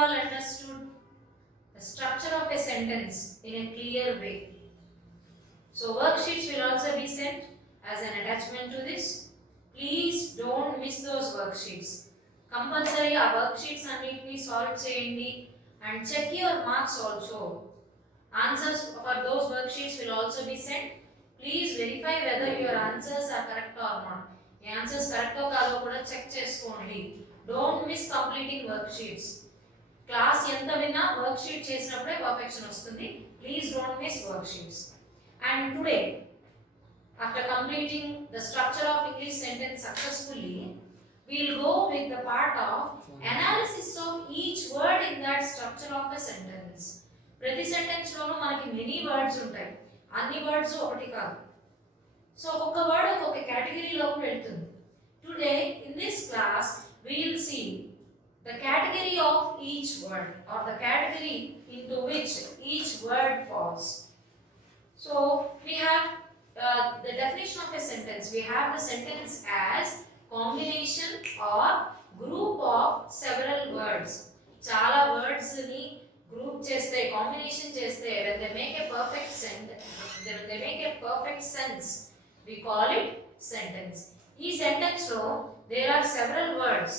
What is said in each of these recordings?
all understood the structure of a sentence in a clear way. So worksheets will also be sent as an attachment to this. Please don't miss those worksheets. Compulsory ఆ worksheets అన్నిటిని solve చేయండి and check your marks also. Answers for those worksheets will also be sent. Please verify whether your answers are correct or not. ఈ answers correct ఓ కాదో కూడా చెక్ చేసుకోండి. Don't miss completing worksheets. Class ఎంత విన్నా వర్క్షీట్ చేసినప్పుడే పర్ఫెక్షన్ వస్తుంది. Please don't miss worksheets. And today, after completing the structure of English sentence successfully, we will go with the part of analysis of each word in that structure of a sentence. ప్రతి సెంటెన్స్ లోనూ మనకి many words ఉంటాయి. అన్ని వర్డ్స్ ఒకటి కాదు. సో ఒక్కొక్క వర్డ్ ఒక్కొక్క కేటగిరీలోకి వెళ్తుంది. Today in this class we will see the category of each word or the category into which each word falls. So we have the definition of a sentence. We have the sentence as combination or group of several words. Chala words ni group cheste, combination cheste, when they make a perfect sentence, when they make a perfect sense, we call it sentence. Ee sentence lo there are several words.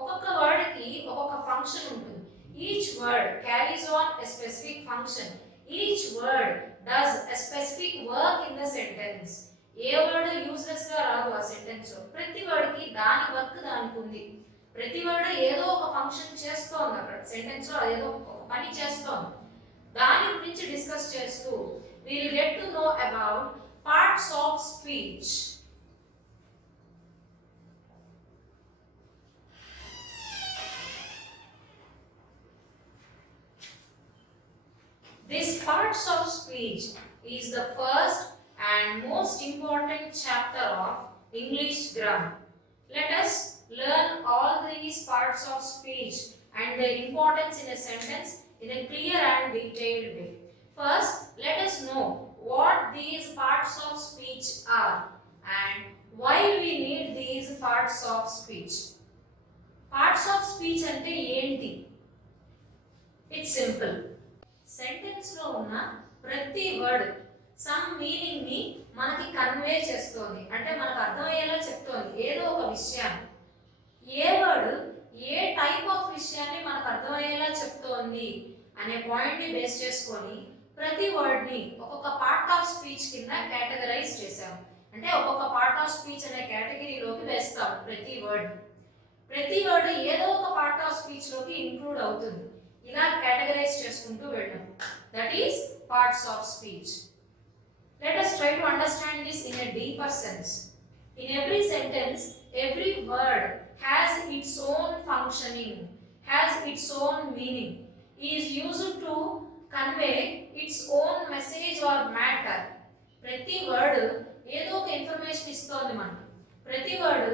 ఒక్కొక్క వర్డ్ కి ఒక్కొక్క ఫంక్షన్ ఉంటుంది. Each word carries on a specific function. Each word does a specific work in the sentence. A word useless గా రాదు ఆ సెంటెన్స్ లో. ప్రతి వర్డ్ కి దాని వర్క్ దానికి ఉంది. ప్రతి వర్డ్ ఏదో ఒక ఫంక్షన్ చేస్తోంది అక్కడ సెంటెన్స్ లో, ఏదో ఒక పని చేస్తోంది. దాని గురించి డిస్కస్ చేస్తూ we will get to know about parts of speech. This parts of speech is the first and most important chapter of English grammar. Let us learn all these parts of speech and their importance in a sentence in a clear and detailed way. First, let us know what these parts of speech are and why we need these parts of speech. Parts of speech ante enti? It's simple. Sentence లో ఉన్న ప్రతి word some meaning ని మనకి కన్వే చేస్తోంది, అంటే మనకు అర్థమయ్యేలా చెప్తోంది ఏదో ఒక విషయాన్ని. ఏ వర్డ్ ఏ టైప్ ఆఫ్ విషయాన్ని మనకు అర్థమయ్యేలా చెప్తోంది అనే పాయింట్ ని బేస్ చేసుకొని ప్రతి వర్డ్ ని ఒక్కొక్క పార్ట్ ఆఫ్ స్పీచ్ కింద కేటగరైజ్ చేసాము. అంటే ఒక్కొక్క పార్ట్ ఆఫ్ స్పీచ్ అనే కేటగిరీలోకి వేస్తాము ప్రతి వర్డ్ ఏదో ఒక పార్ట్ ఆఫ్ స్పీచ్ లోకి ఇంక్లూడ్ అవుతుంది. ఇలా కేటగరైజ్ చేసుకుంటూ వెళ్ళాం. That is parts of speech. Let us try to understand this in a deeper sense. In every sentence, every word has its own functioning, has its own meaning, is used to convey its own message or matter. ప్రతి వర్డ్ ఏదో ఒక ఇన్ఫర్మేషన్ ఇస్తోంది మనకి. ప్రతి వర్డ్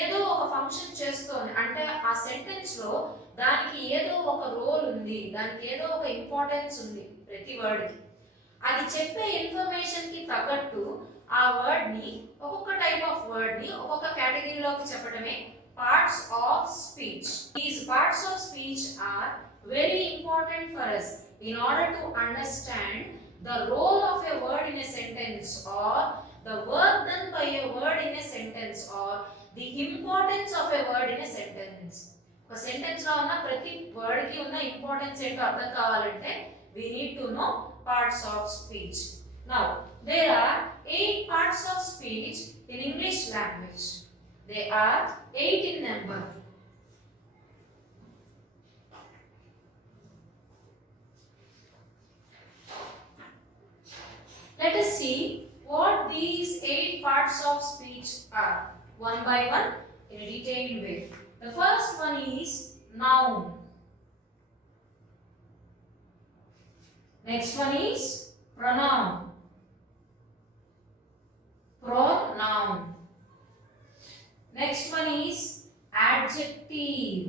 ఏదో ఒక ఫంక్షన్ చేస్తోంది, అంటే ఆ సెంటెన్స్ లో దానికి ఏదో ఒక రోల్ ఉంది, దానికి ఏదో ఒక ఇంపార్టెన్స్ ఉంది ప్రతి వర్డ్ కి. అది చెప్పే ఇన్ఫర్మేషన్ కి తగ్గట్టు ఆ వర్డ్ ని ఒక్కొక్క టైప్ ఆఫ్ వర్డ్ ని ఒక్కొక్క కేటగిరీలోకి చెప్పడమే parts of speech. These parts of speech are very important for us in order to understand the role of a word in a sentence or the work done by a word in a sentence or the importance of a word in a sentence. ఒక సెంటెన్స్ లో ఉన్న ప్రతి వర్డ్ కి ఉన్న ఇంపార్టెన్స్ ఏంటో అర్థం కావాలంటే we need to know parts of speech. Now there are 8 parts of speech in English language. They are 8 in number. Let us see what these 8 parts of speech are one by one in a detailed way. The first one is noun. Next one is pronoun. Next one is adjective.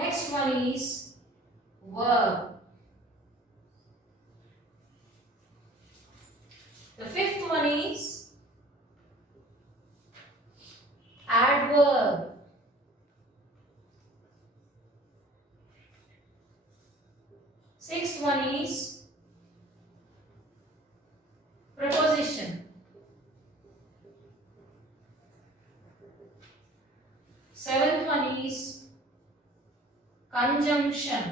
Next one is verb. The fifth one is adverb. Seventh one is conjunction.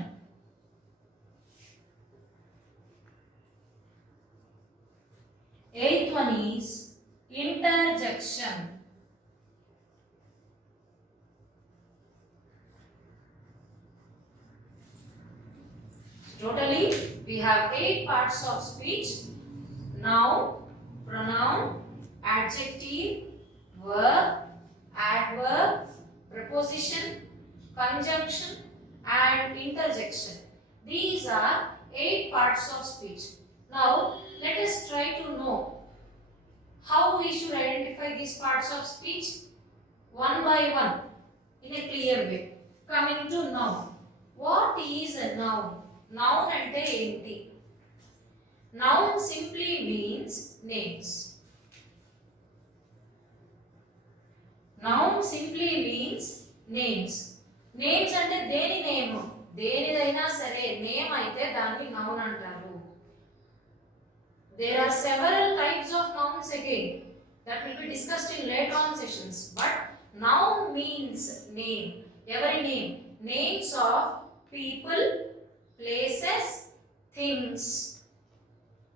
Eighth one is interjection. Totally, we have 8 parts of speech: noun, pronoun, adjective, verb, adverb, preposition, conjunction, and interjection. These are 8 parts of speech. Now, let us try to know how we should identify these parts of speech one by one in a clear way. Coming to noun. What is a noun? Noun ante enti? Noun simply means names. Noun simply means names. Names ante deni name? Denidaina sare name aithe danni noun antaru. There are several types of nouns again that will be discussed in later on sessions. But noun means name. Every name. Names of people, places, things.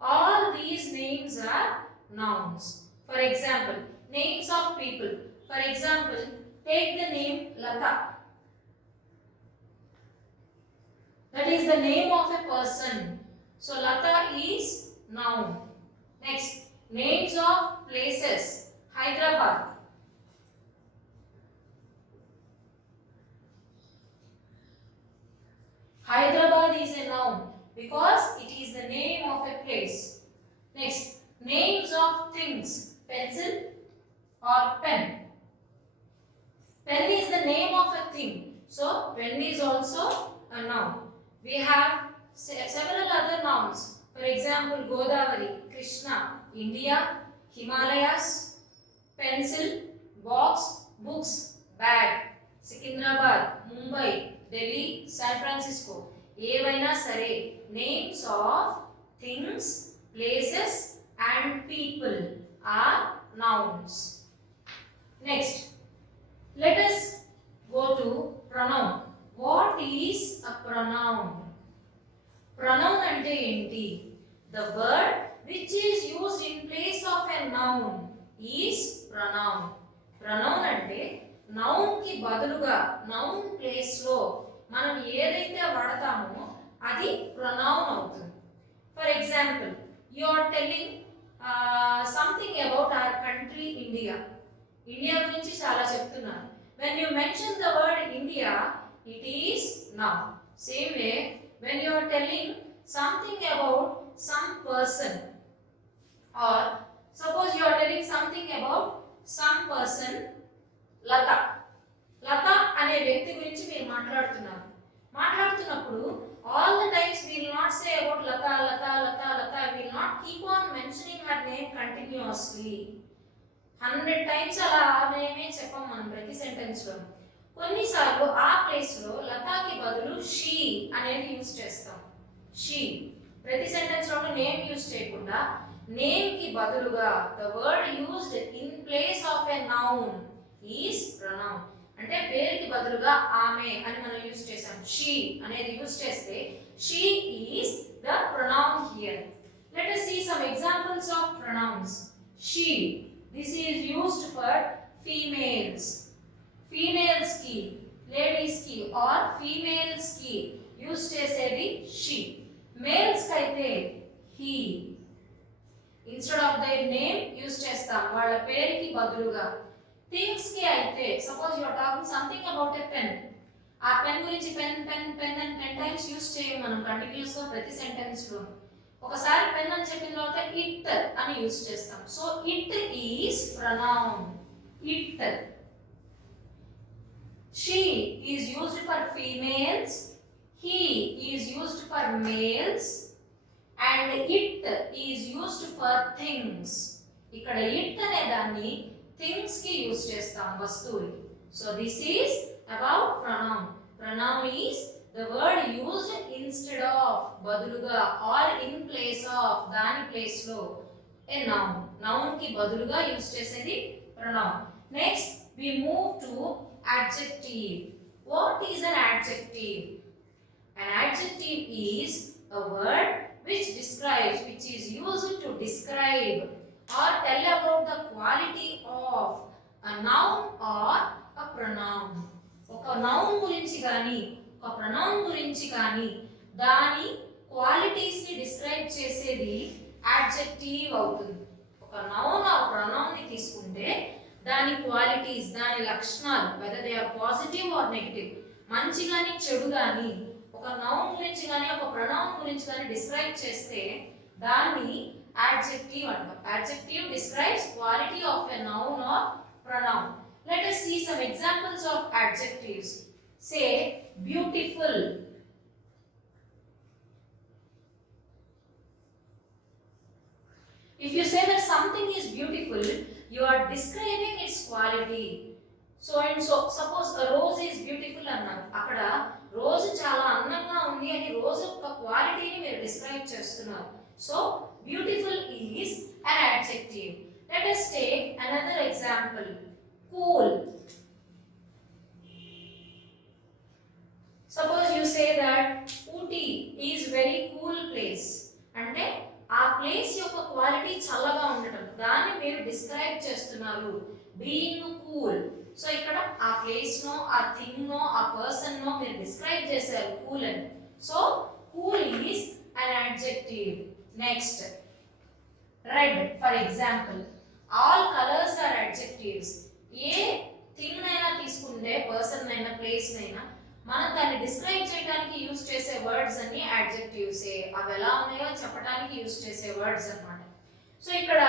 All these names are nouns. For example, names of people. For example, take the name Lata. That is the name of a person. So Lata is noun. Next, names of places. Hyderabad. Hyderabad is a noun because it is the name of a place. Next, names of things. Pencil or pen. Pen is the name of a thing. So, pen is also a noun. We have several other nouns. For example, Godavari, Krishna, India, Himalayas, pencil, box, books, bag, Secunderabad, Mumbai, Delhi, San Francisco. Evaina sare, names of things, places and people are nouns. Next, let us go to pronoun. What is a pronoun? Pronoun ante enti? The word which is used in place of a noun is pronoun. Pronoun ante noun ki badaluga, noun place lo మనం ఏదైతే వాడతామో అది pronoun అవుతుంది. For example, you are telling something about our country India. India గురించి చాలా చెప్తున్నారు. When you mention the word India, it is noun. Same way, when you are telling something about some person, or suppose you are telling something about some person, Lata. Lata అనే వ్యక్తి గురించి మీరు మాట్లాడుతున్నారు. మాట్లాడుతున్నప్పుడు all the times we will not say about Lata, Lata, Lata, Lata. We will not keep on mentioning her name continuously. 100 times అలా ఆ నేమే చెప్పం మనం ప్రతి సెంటెన్స్ లో. కొన్నిసార్లు ఆ ప్లేస్ లో లతాకి బదులు షీ అనేది యూజ్ చేస్తాం. షీ ప్రతి సెంటెన్స్ లోనూ నేమ్ యూజ్ చేయకుండా నేమ్ కి బదులుగా the word used in place of a noun is pronoun. అంటే పేరుకి బదులుగా ఆమె అని మనం యూజ్ చేసాం. షీ అనేది యూజ్ చేస్తే she is the pronoun here. Let us see some examples of pronouns. She, this is used for females. Females ki, ladies ki or females ki use చేసేది she. Males ki అయితే he. Instead of their name use చేస్తాం వాళ్ళ పేరుకి బదులుగా. Things ki అయితే suppose you are talking something about a pen. ఆ పెన్ గురించి pen pen pen అని 10 times యూజ్ చేయం మనం కంటిన్యూస్ గా ప్రతి సెంటెన్స్ లో. ఒకసారి పెన్ అని చెప్పిన తర్వాత ఇట్ అని యూజ్ చేస్తాం. So it is pronoun. It. She is used for females. He is used for males. And it is used for things. ఇక్కడ it అనే దాన్ని things కి యూజ్ చేస్తాం వస్తువులకి. So this is about pronoun. Pronoun is the word used instead of బదులుగా or in place of దాని ప్లేస్ లో a noun. Noun కి బదులుగా యూజ్ చేసేది pronoun. Next we move to adjective. What is an adjective? An adjective is a word which describes, which is used to describe or tell about the quality of a noun or a pronoun. ఒక నౌన్ గురించి కానీ ఒక ప్రొనౌన్ గురించి కానీ దాని క్వాలిటీస్ ని డిస్క్రైబ్ చేసేది యాడ్జెక్టివ్ అవుతుంది. ఒక నౌన్ ఆర్ ప్రొనౌన్ ని తీసుకుంటే దాని క్వాలిటీస్, దాని లక్షణాలు, whether they are positive or negative, మంచి కానీ చెడు కానీ ఒక నౌన్ గురించి కానీ ఒక ప్రొనౌన్ గురించి కానీ డిస్క్రైబ్ చేస్తే దాన్ని యాడ్జెక్టివ్ అంటారు. Adjective describes quality of a noun or pronoun. Let us see some examples of adjectives. Say beautiful. If you say that something is beautiful, you are describing its quality. So and so, suppose a rose is beautiful అన్నారు. అక్కడ రోజు చాలా అందంగా ఉంది అని రోజు యొక్క క్వాలిటీని మీరు డిస్క్రైబ్ చేస్తున్నారు. So beautiful is an adjective. Let us take another example. Cool. Suppose you say that Ooty is very cool place. అంటే ఆ ప్లేస్ యొక్క క్వాలిటీ చల్లగా ఉండటం, దాన్ని మీరు డిస్క్రైబ్ చేస్తున్నారు. Being cool. సో ఇక్కడ ఆ ప్లేస్ నో, ఆ థింగ్ నో, ఆ పర్సన్ నో మీరు డిస్క్రైబ్ చేశారు కూల్ అని. So cool is an adjective. Next, red for example. All colors are adjectives. A thing నైనా తీసుకుంటే, పర్సన్ నైనా, ప్లేస్ నైనా, మనం దాన్ని డిస్క్రైబ్ చేయడానికి యూజ్ చేసే వర్డ్స్ అన్ని యాడ్జెక్టివ్స్. అవి ఎలా ఉన్నాయో చెప్పడానికి యూజ్ చేసే వర్డ్స్ అన్నమాట. సో ఇక్కడ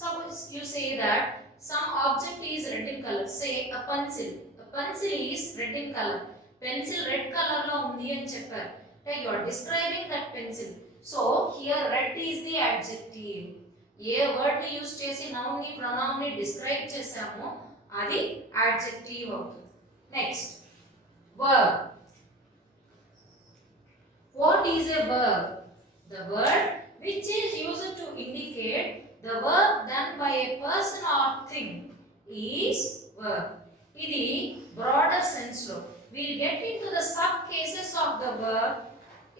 suppose you say that some object is red in colour. Say a pencil. A pencil is red in color. Pencil red colour లో ఉంది అని చెప్పారు. అంటే you are describing that pencil. So here red is the adjective. ఏ word ని use చేసి noun ని pronoun ని డిస్క్రైబ్ చేసామో అది యాడ్జెక్టివ్ అవుతుంది. Next, verb. What is a verb? The word which is used to indicate the work done by a person or thing is verb. ఇది broader sense లో. We'll get into the sub cases of the verb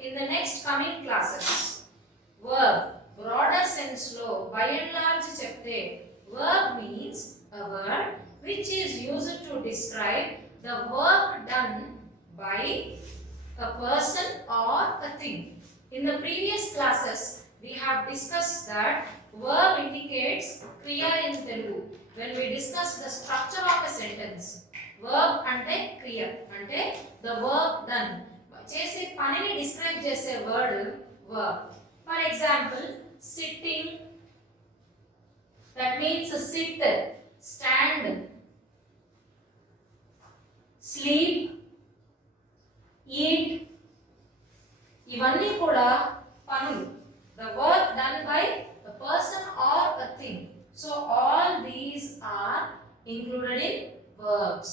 in the next coming classes. Verb broader sense లో by and large చెప్తే verb means a word which is used to describe the work done by a person or a thing. In the previous classes we have discussed that verb indicates kriya in Telugu. When we discuss the structure of a sentence, verb ante kriya ante the work done, చేసే పనిని డిస్క్రైబ్ చేసే word verb. For example, sitting, that means sit, stand, sleep, eat, ఇవన్నీ కూడా పనులు. The work done by a person or a thing. So all these are included in verbs.